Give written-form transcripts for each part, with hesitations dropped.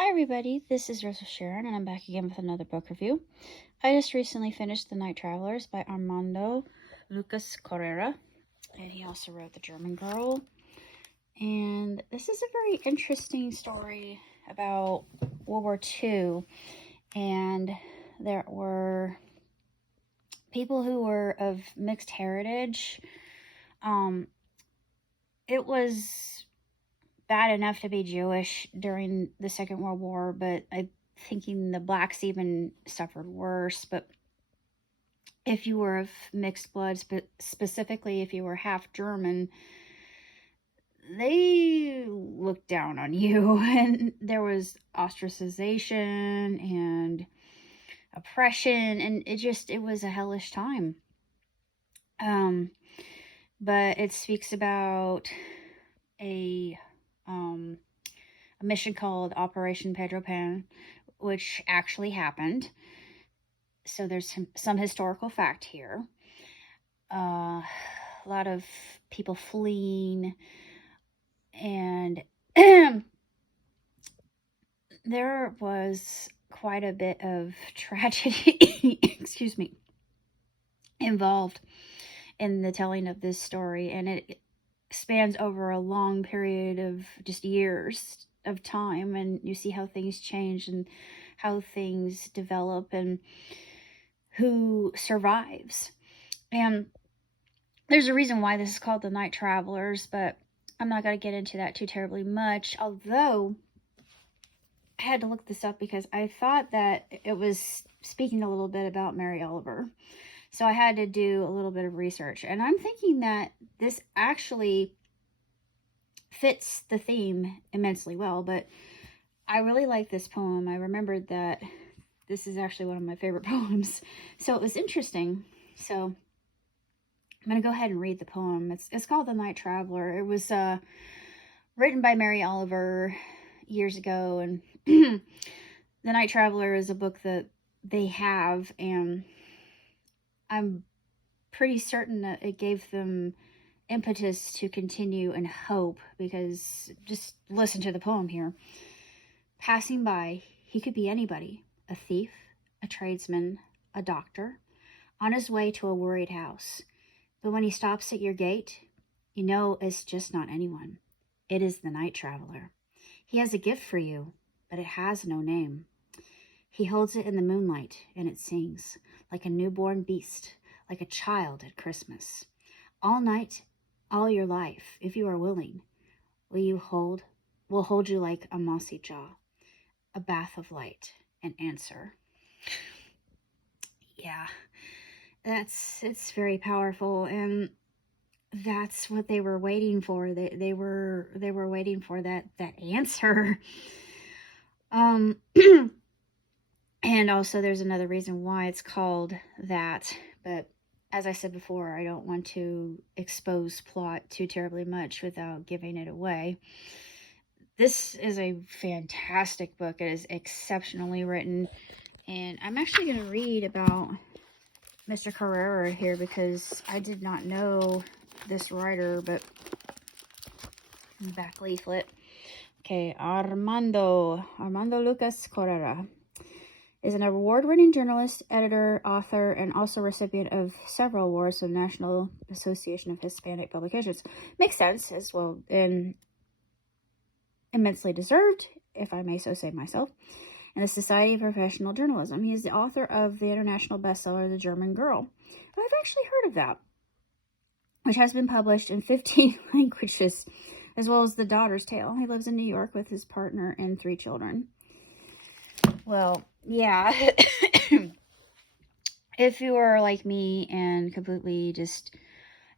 Hi everybody, this is Rosa Sharon and I'm back again with another book review. I just recently finished The Night Travelers by Armando Lucas Carrera, and he also wrote The German Girl. And this is a very interesting story about World War II, and there were people who were of mixed heritage. It was bad enough to be Jewish during the Second World War, but I'm thinking the blacks even suffered worse. But if you were of mixed blood, specifically if you were half German, they looked down on you, and there was ostracization and oppression, and it was a hellish time. But it speaks about a mission called Operation Pedro Pan, which actually happened. So there's some historical fact here. A lot of people fleeing, and there was quite a bit of tragedy, excuse me, involved in the telling of this story, and it spans over a long period of just years of time, and you see how things change and how things develop and who survives. And there's a reason why this is called The Night Travelers, but I'm not going to get into that too terribly much, although I had to look this up because I thought that it was speaking a little bit about Mary Oliver. So I had to do a little bit of research, and I'm thinking that this actually fits the theme immensely well. But I really like this poem. I remembered that this is actually one of my favorite poems, so it was interesting. So I'm going to go ahead and read the poem. It's called The Night Traveler. It was written by Mary Oliver years ago, and The Night Traveler is a book that they have, and I'm pretty certain that it gave them impetus to continue and hope, because just listen to the poem here. Passing by, he could be anybody, a thief, a tradesman, a doctor, on his way to a worried house. But when he stops at your gate, you know it's just not anyone. It is the night traveler. He has a gift for you, but it has no name. He holds it in the moonlight, and it sings, like a newborn beast, like a child at Christmas. All night, all your life, if you are willing, will hold you like a mossy jaw, a bath of light, and answer. Yeah, it's very powerful, and that's what they were waiting for. They were waiting for that answer. And also there's another reason why it's called that, but as I said before, I don't want to expose plot too terribly much without giving it away. This is a fantastic book. It is exceptionally written, and I'm actually going to read about Mr. Carrera here because I did not know this writer, but back leaflet. Okay, Armando Lucas Carrera is an award-winning journalist, editor, author, and also recipient of several awards from the National Association of Hispanic Publications. Makes sense as well, and immensely deserved, if I may so say myself, and the Society of Professional Journalism. He is the author of the international bestseller, The German Girl. I've actually heard of that, which has been published in 15 languages, as well as The Daughter's Tale. He lives in New York with his partner and 3 children. Well, yeah. If you are like me and completely just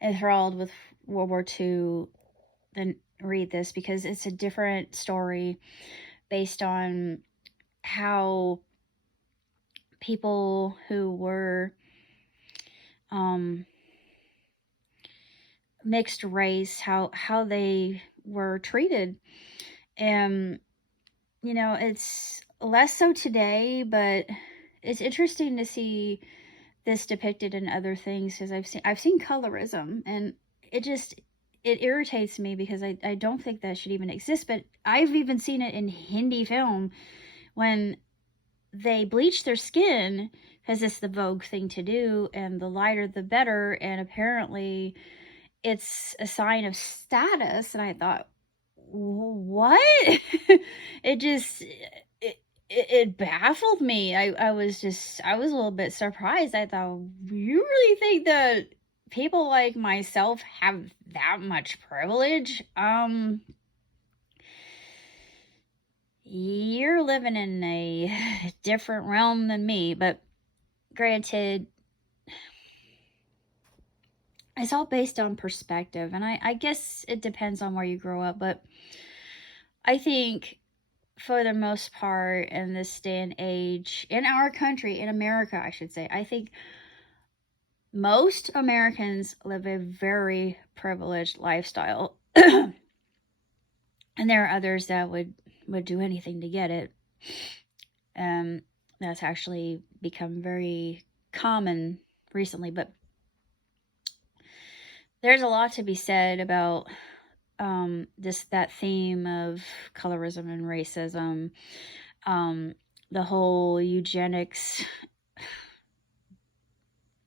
enthralled with World War II, then read this, because it's a different story based on how people who were mixed race, how they were treated. And you know, it's less so today, but it's interesting to see this depicted in other things, because I've seen colorism, and it just it irritates me because I don't think that should even exist. But I've even seen it in Hindi film when they bleach their skin because it's the vogue thing to do, and the lighter the better, and apparently it's a sign of status. And I thought, what? It just it baffled me. I was a little bit surprised. I thought, you really think that people like myself have that much privilege? You're living in a different realm than me, but granted, it's all based on perspective, and I guess it depends on where you grow up, but I think for the most part in this day and age, in our country, in America, I should say, I think most Americans live a very privileged lifestyle. And there are others that would do anything to get it. That's actually become very common recently, but there's a lot to be said about that theme of colorism and racism, the whole eugenics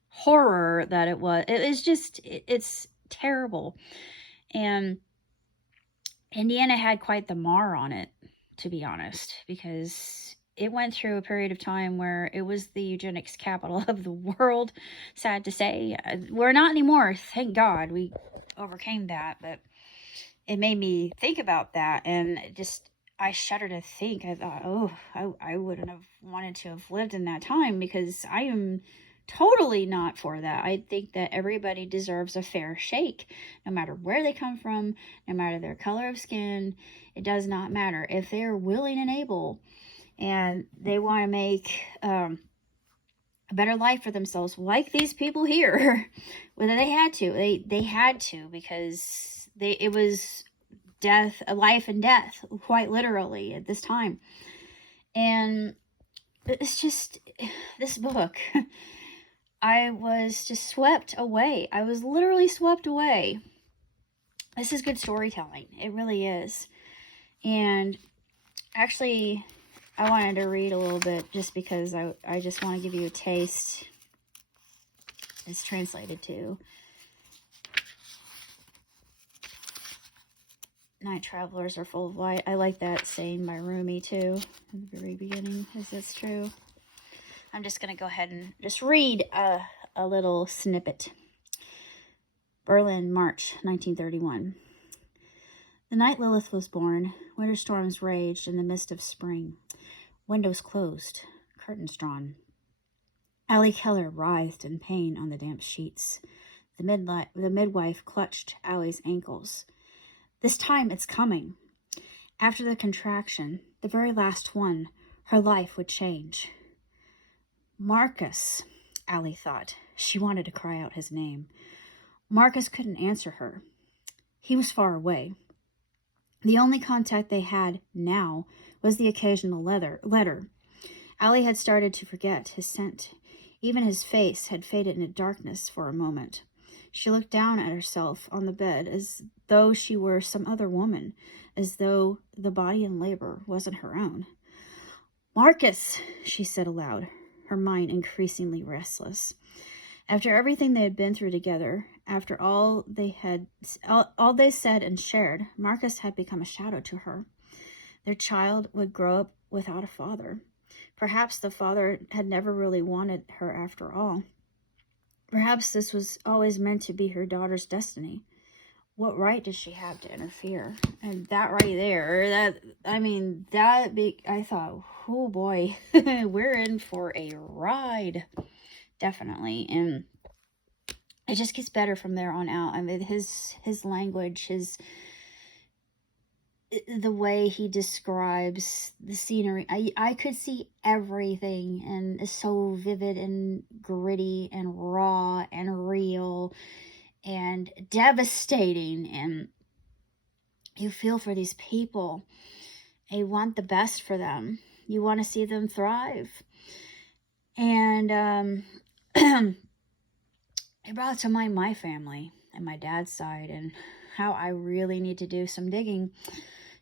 horror that it was. It is just, it's terrible. And Indiana had quite the mar on it, to be honest, because it went through a period of time where it was the eugenics capital of the world. Sad to say. We're not anymore. Thank God we overcame that. But it made me think about that, and just, I shudder to think. I thought, oh, I wouldn't have wanted to have lived in that time, because I am totally not for that. I think that everybody deserves a fair shake, no matter where they come from, no matter their color of skin. It does not matter. If they're willing and able, and they want to make a better life for themselves, like these people here, whether they had to, they had to, because it was death, life and death, quite literally at this time. And it's just, this book, I was just swept away. I was literally swept away. This is good storytelling. It really is. And actually, I wanted to read a little bit just because I just want to give you a taste. It's translated to night travelers are full of light. I like that saying by Rumi too, in the very beginning, because it's true. I'm just going to go ahead and just read a little snippet. Berlin, March 1931. The night Lilith was born, winter storms raged in the mist of spring. Windows closed, curtains drawn. Allie Keller writhed in pain on the damp sheets. The midwife clutched Allie's ankles. This time it's coming. After the contraction, the very last one, her life would change. Marcus, Allie thought. She wanted to cry out his name. Marcus couldn't answer her. He was far away. The only contact they had now was the occasional letter. Allie had started to forget his scent. Even his face had faded into darkness for a moment. She looked down at herself on the bed as though she were some other woman, as though the body in labor wasn't her own. Marcus, she said aloud, her mind increasingly restless. After everything they had been through together, after all they said and shared, Marcus had become a shadow to her. Their child would grow up without a father. Perhaps the father had never really wanted her after all. Perhaps this was always meant to be her daughter's destiny. What right did she have to interfere? And that right there, I thought, oh boy, we're in for a ride. Definitely. And it just gets better from there on out. I mean, his language, the way he describes the scenery, I could see everything, and it's so vivid and gritty and raw and real and devastating, and you feel for these people. You want the best for them. You want to see them thrive. And it brought to mind my family and my dad's side, and how I really need to do some digging,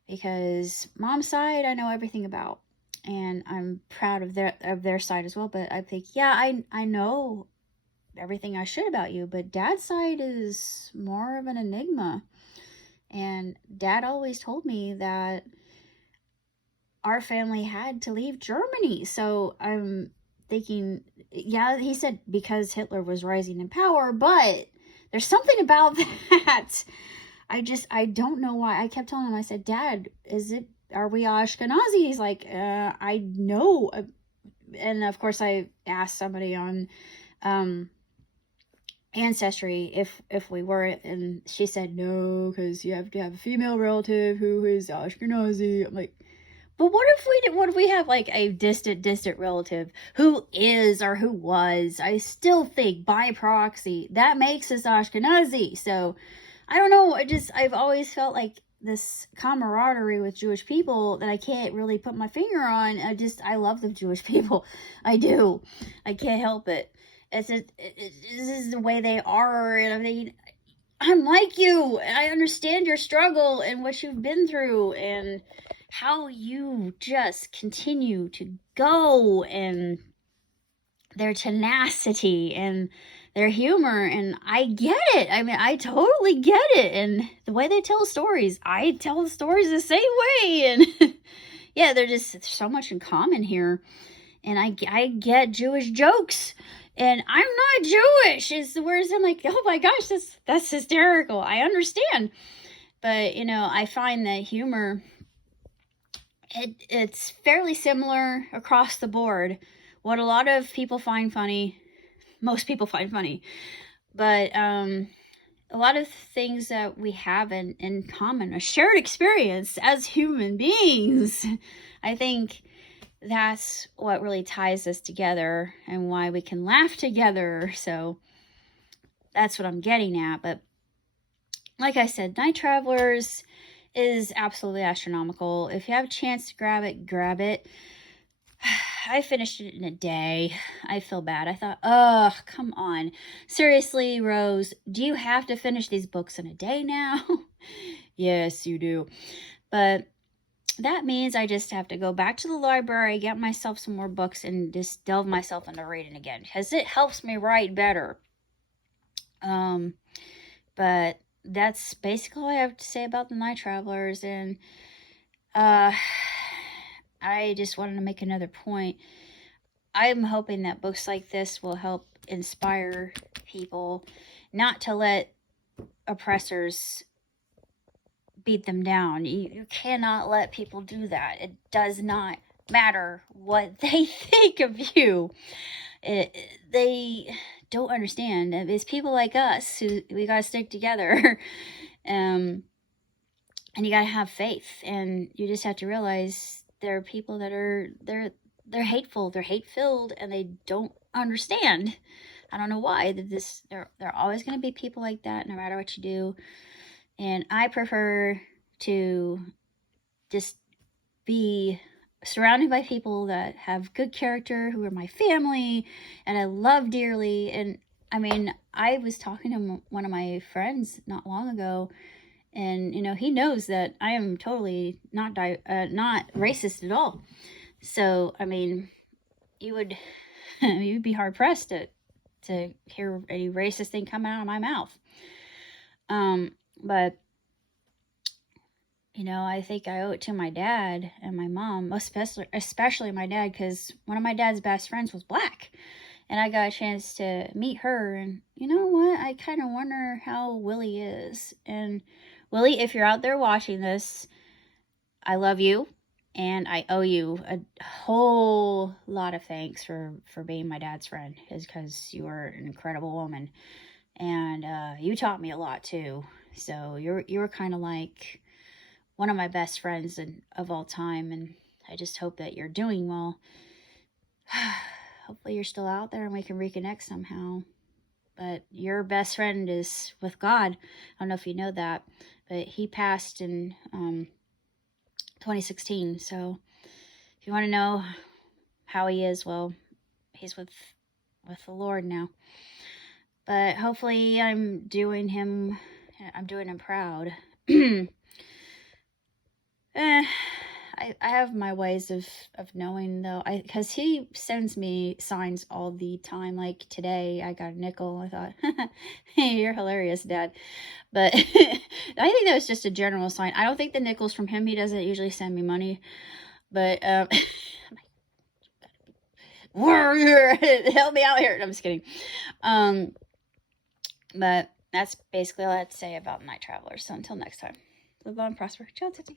because mom's side I know everything about, and I'm proud of their side as well. But I think, yeah, I know everything I should about you, but dad's side is more of an enigma. And dad always told me that our family had to leave Germany. So I'm thinking, yeah, he said because Hitler was rising in power, but there's something about that. I don't know why. I kept telling him, I said, Dad, are we Ashkenazi? He's like, I know. And of course I asked somebody on, Ancestry if we were, and she said no, because you have to have a female relative who is Ashkenazi. I'm like, but what if we have like a distant relative who is or who was? I still think by proxy that makes us Ashkenazi. So I don't know. I've always felt like this camaraderie with Jewish people that I can't really put my finger on. I love the Jewish people. I do. I can't help it. This is the way they are, and I mean, I'm like you, and I understand your struggle and what you've been through, and how you just continue to go, and their tenacity and their humor, and I get it. I mean, I totally get it. And the way they tell stories, I tell the stories the same way, and yeah, there's so much in common here. And I get Jewish jokes, and I'm not Jewish. Is the words I'm like, oh my gosh, that's hysterical. I understand, but I find that humor, it's fairly similar across the board. What a lot of people find funny, most people find funny, but a lot of things that we have in common, a shared experience as human beings. I think that's what really ties us together and why we can laugh together. So that's what I'm getting at. But like I said, Night Travelers is absolutely astronomical. If you have a chance to grab it, grab it. I finished it in a day. I feel bad. I thought, oh, come on. Seriously, Rose, do you have to finish these books in a day now? Yes, you do. But that means I just have to go back to the library, get myself some more books, and just delve myself into reading again, because it helps me write better. But that's basically all I have to say about the Night Travelers. And I just wanted to make another point. I'm hoping that books like this will help inspire people not to let oppressors beat them down. You cannot let people do that. It does not matter what they think of you. They don't understand. It's people like us who we gotta stick together. And you gotta have faith, and you just have to realize there are people that they're hateful, they're hate filled, and they don't understand. I don't know why. There are always going to be people like that, no matter what you do. And I prefer to just be surrounded by people that have good character, who are my family, and I love dearly. And I mean, I was talking to one of my friends not long ago, and he knows that I am totally not racist at all. So I mean, you'd be hard pressed to hear any racist thing coming out of my mouth. But I think I owe it to my dad and my mom, especially my dad, because one of my dad's best friends was black, and I got a chance to meet her. And you know what? I kind of wonder how Willie is. And Willie, if you're out there watching this, I love you, and I owe you a whole lot of thanks for being my dad's friend, because you were an incredible woman, and you taught me a lot too. So you were kind of like one of my best friends of all time, and I just hope that you're doing well. Hopefully you're still out there and we can reconnect somehow. But your best friend is with God. I don't know if you know that, but he passed in 2016. So if you want to know how he is, well, he's with the Lord now. But hopefully I'm doing him I'm doing him proud. I have my ways of knowing though. Because he sends me signs all the time. Like today, I got a nickel. I thought, hey, you're hilarious, Dad. But I think that was just a general sign. I don't think the nickel's from him. He doesn't usually send me money. But warrior, help me out here. No, I'm just kidding. But that's basically all I have to say about Night Traveler. So until next time, live long and prosper. Ciao, Titsy.